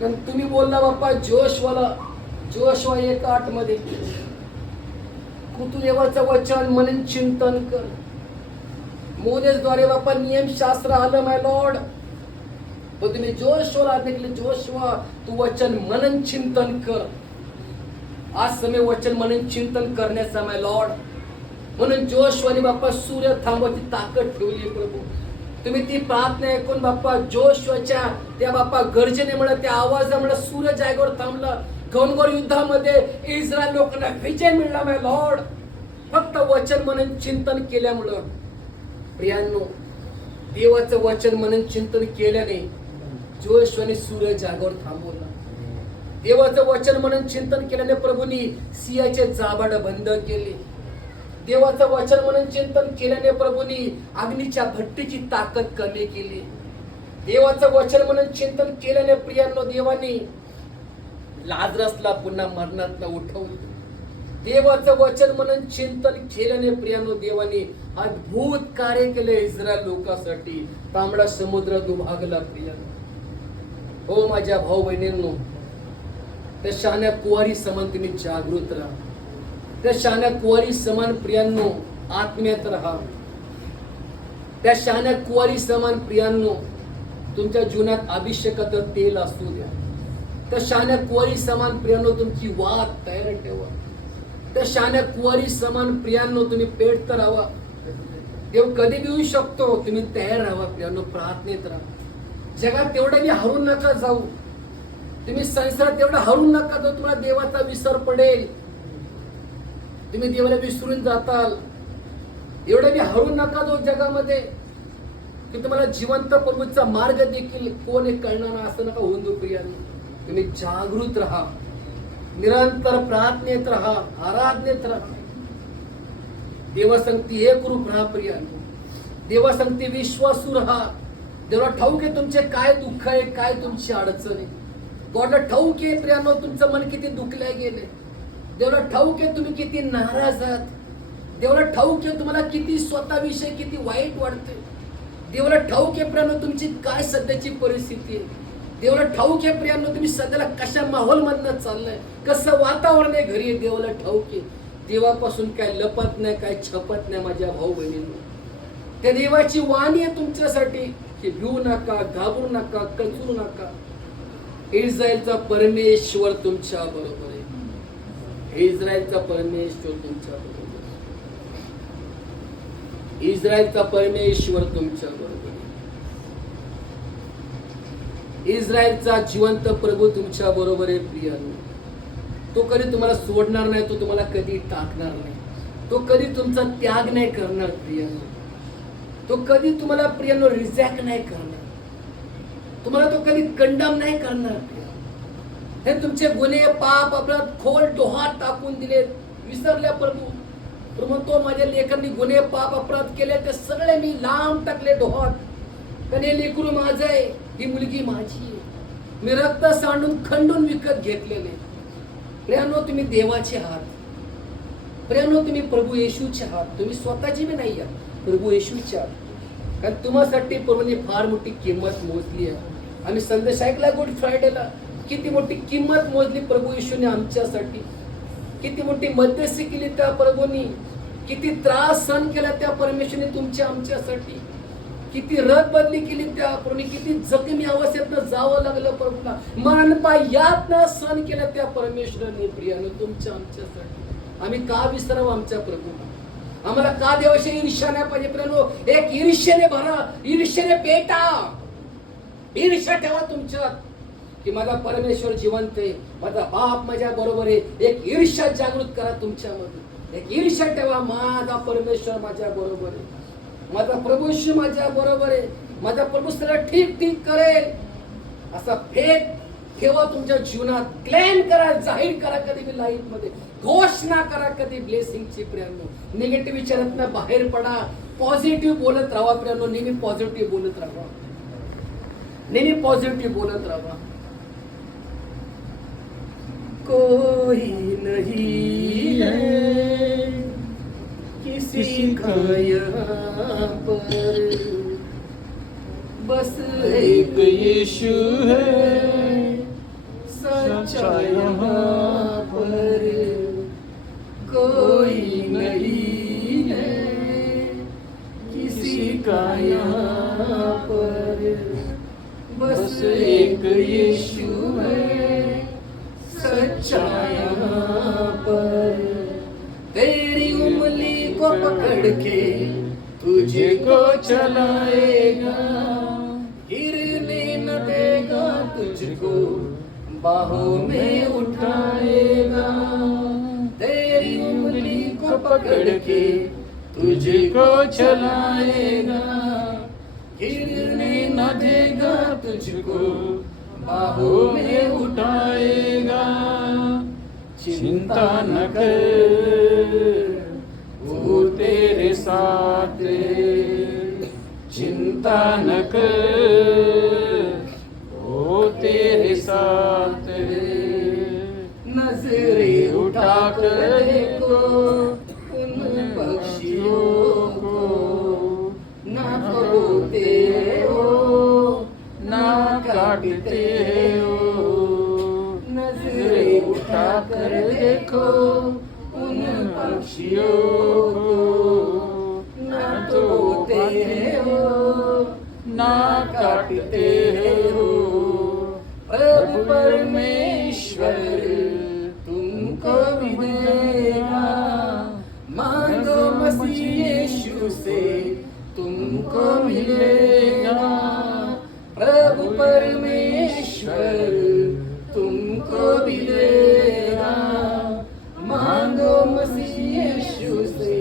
कारण तुम्ही बोलला बाप्पा जोशवाला, जोशवा 1:8 मध्ये तू देवाचं वचन मनन चिंतन कर. मोदेसद्वारे बाप्पा नियमशास्त्र आलं माय लॉर्ड. पण तुम्ही जोशवाला आज्ञा केली, जोशवा तू वचन मनन चिंतन कर. आज समय वचन मनन चिंतन करण्याचा माय लॉर्ड. म्हणून जोशवाने बाप्पा सूर्य थांबवायची ताकद ठेवली प्रभू. तुम्ही ती प्रार्थना ऐकून बाप्पा जोशवाच्या त्या बाप्पा गर्जनेमुळे, त्या आवाजामुळे सूर्य जागेवर थांबला. घनघोर युद्धामध्ये इस्रायल लोकांना विजय मिळाला माय लॉर्ड. फक्त वचन मनन चिंतन केल्यामुळं. प्रियांनो, देवाचं वचन मनन चिंतन केल्याने जोशवाने सूर्य जागेवर थांबवला. देवाचं वचन मनन चिंतन केल्याने प्रभूंनी सिंहाचे जाबाड बंद केले. देवाचं वचन मनन चिंतन केल्याने प्रभूंनी अग्नीच्या भट्टीची ताकद कमी केली. देवाचं वचन मनन चिंतन केल्याने प्रियांनो देवाने लाजरसला पुन्हा मरणातनं उठवलं. देवाचं वचन मनन चिंतन केल्याने प्रियांनो देवाने अद्भुत कार्य केले इस्रायल लोकांसाठी. तांबडा समुद्र दुभागला प्रियांनो. हो माझ्या भाऊ बहिणींनो, त्या शहाण्या कुवारी समान तुम्ही जागृत राहा. त्या शहाण्या कुवारी समान प्रियांनो आत्म्यात राहा. त्या शहाण्या कुवारी समान प्रियांनो तुमच्या जीवनात अभिषेकाचं तेल असू द्या. त्या शहाण्या कुवारी समान प्रियांनो तुमची वात तयार ठेवा. त्या शहाण्या कुवारी समान प्रियांनो तुम्ही पेट तर राहा. देव कधी बी येऊ शकतो, तुम्ही तयार राहा प्रियांनो. प्रार्थनेत राहा. जगात तेवढं मी हरून नका जाऊ. तुम्ही संसारात तेवढं हरून नका जाऊ. तुम्हाला देवाचा विसर पडेल. तुम्ही देवाला विसरून जाताल. एवढं मी हरून नका जाऊ जगामध्ये की तुम्हाला जिवंत प्रभूचा मार्ग देखील कोण कळणार नाही असं नका होऊन देऊ प्रियांनो. तुम्ही जागृत राहा. निरंतर प्रार्थनेत राहा, आराधनेत राहा. देवासंगती एक रूप राहा प्रियांनो. देवासंगती विश्वासू राहा. देवाला ठाऊक आहे तुमचे काय दुःख आहे, काय तुमची अडचण आहे. गॉडला ठाऊक आहे प्रियांनो तुमचं मन किती दुखल्या गेले. देवाला ठाऊक आहे तुम्ही किती नाराज आहात. देवाला ठाऊक आहे तुम्हाला किती स्वतःविषयी किती वाईट वाटते. देवाला ठाऊक आहे प्रियांनो तुमची काय सध्याची परिस्थिती आहे. देवाला ठाऊक आहे प्रियांनो तुम्ही सध्याला कशा माहोल मधनं चाललंय, कसं वातावरण आहे घरी आहे. देवाला ठाऊक आहे. देवापासून काय लपत नाही, काय छपत नाही माझ्या भाऊ बहिणींनो. त्या देवाची वाणी आहे तुमच्यासाठी की भिवू नका, घाबरू नका, कचरू नका. इस्रायलचा परमेश्वर तुमच्या बरोबर आहे. इस्रायलचा परमेश्वर तुमच्या बरोबर आहे. इस्रायलचा परमेश्वर तुमच्या बरोबर आहे. इस्रायलचा जिवंत प्रभू तुमच्या बरोबर आहे प्रियांनो. तो कधी तुम्हाला सोडणार नाही. तो तुम्हाला कधी टाकणार नाही. तो कधी तुमचा त्याग नाही करणार प्रियांनो. तो कधी तुम्हाला प्रियांनो रिजेक्ट नाही करणार. तुम्हाला तो कधी कंडम नाही करणार. हे तुमचे गुन्हे पाप अपराध खोल डोहात टाकून दिले, विसरल्या प्रभू. प्रभू तो माझ्या लेकरांनी गुन्हे पाप अपराध केले ते सगळे मी लांब टाकले डोहात. कने लेकरू माझं आहे, ही मुलगी माझी आहे. मी रक्त सांडून खंडून विकत घेतलेले. प्रियांनो तुम्ही देवाचे आहात. प्रियांनो तुम्ही प्रभू येशूचे आहात. तुम्ही स्वतःची बी नाही आहात, प्रभू येशूचे आहात. कारण तुम्हासाठी प्रभूने फार मोठी किंमत मोजली आहे. आम्ही संदेश ऐकला गुड फ्रायडेला, किती मोठी किंमत मोजली प्रभू येशूने आमच्यासाठी. किती मोठी मध्यस्थी केली त्या प्रभूंनी. किती त्रास सहन केला त्या परमेश्वरने तुमच्या आमच्यासाठी. किती रथ बदली केली त्या प्रभूने. किती जखमी अवस्थेतनं जावं लागलं प्रभूला. मरणपाय यातनं सहन केल्या त्या परमेश्वराने प्रियाने तुमच्या आमच्यासाठी. आम्ही का विसरावं आमच्या प्रभूला. आम्हाला का देवाशी ईर्ष्या नाही पाहिजे प्रियानो. एक ईर्ष्येने भरा, ईर्ष्येने पेटा. ईर्ष्या ठेवा तुमच्यात की माझा परमेश्वर जिवंत आहे, माझा बाप माझ्या बरोबर आहे. एक ईर्ष्या जागृत करा तुमच्यामध्ये. एक ईर्ष्या ठेवा, माझा परमेश्वर माझ्या बरोबर आहे, माझा प्रभू येशू माझ्या बरोबर आहे, माझा प्रभू सगळं ठीक ठीक करेल. असा फेथ ठेवा तुमच्या जीवनात. क्लेम करा, जाहीर करा कधी बी लाईफ मध्ये. घोषणा करा कधी ब्लेसिंगची प्रियांनो. निगेटिव्ह विचारातनं बाहेर पडा. पॉझिटिव्ह बोलत राहा प्रियांनो. नेहमी पॉझिटिव्ह बोलत राहा. नेहमी पॉझिटिव्ह बोलत राहा. कोई नहीं है किसी का यहाँ पर, बस एक यीशु है यहाँ पर कोई नहीं है, किसी का यहाँ पर बस एक यीशु है सच्चा यहाँ पर। तेरी उंगली को पकड़ के तुझे को चलाएगा, गिरने न देगा तुझको, बाहों में उठाएगा। तेरी उंगली को पकड़ के तुझे को चलाएगा, गिरने न देगा तुझको, बाहों में उठाएगा। चिंता न कर वो तेरे साथ, चिंता न कर वो तेरे साथ। नजरें उठा कर देखो उन पक्षियों को, ना बोते हो ना काटते हो। नजरें उठा कर देखो उन पक्षियों को, ना तोते हो ना काटते हो। प्रभु परमेश्वर तुमको भी देगा, मांगो मसीह यीशु से तुमको मिलेगा। प्रभु परमेश्वर तुमको भी देगा, मांगो मसीह यीशु से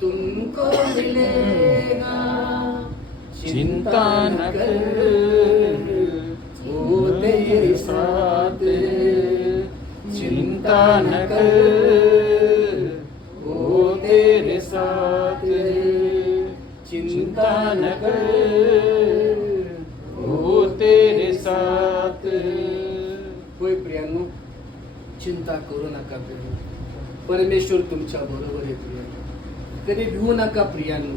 तुमको मिलेगा। चिंता न कर वो तेरे साथ, चिंता न कर वो तेरे साथ, चिंता न कर वो तेरे साथ। होय प्रियांनो, चिंता करू नका प्रियांनो, परमेश्वर तुमच्या बरोबर आहे प्रियांनो। कधी भिवू नका प्रियांनो,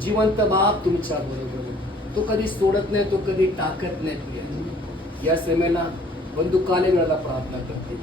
जिवंत बाप तुमच्या बरोबर आहे, तो कधी सोडत नाही, तो कधी टाकत नाही प्रियांनो। या समयाला बंधू काले वेळेला प्रार्थना करते,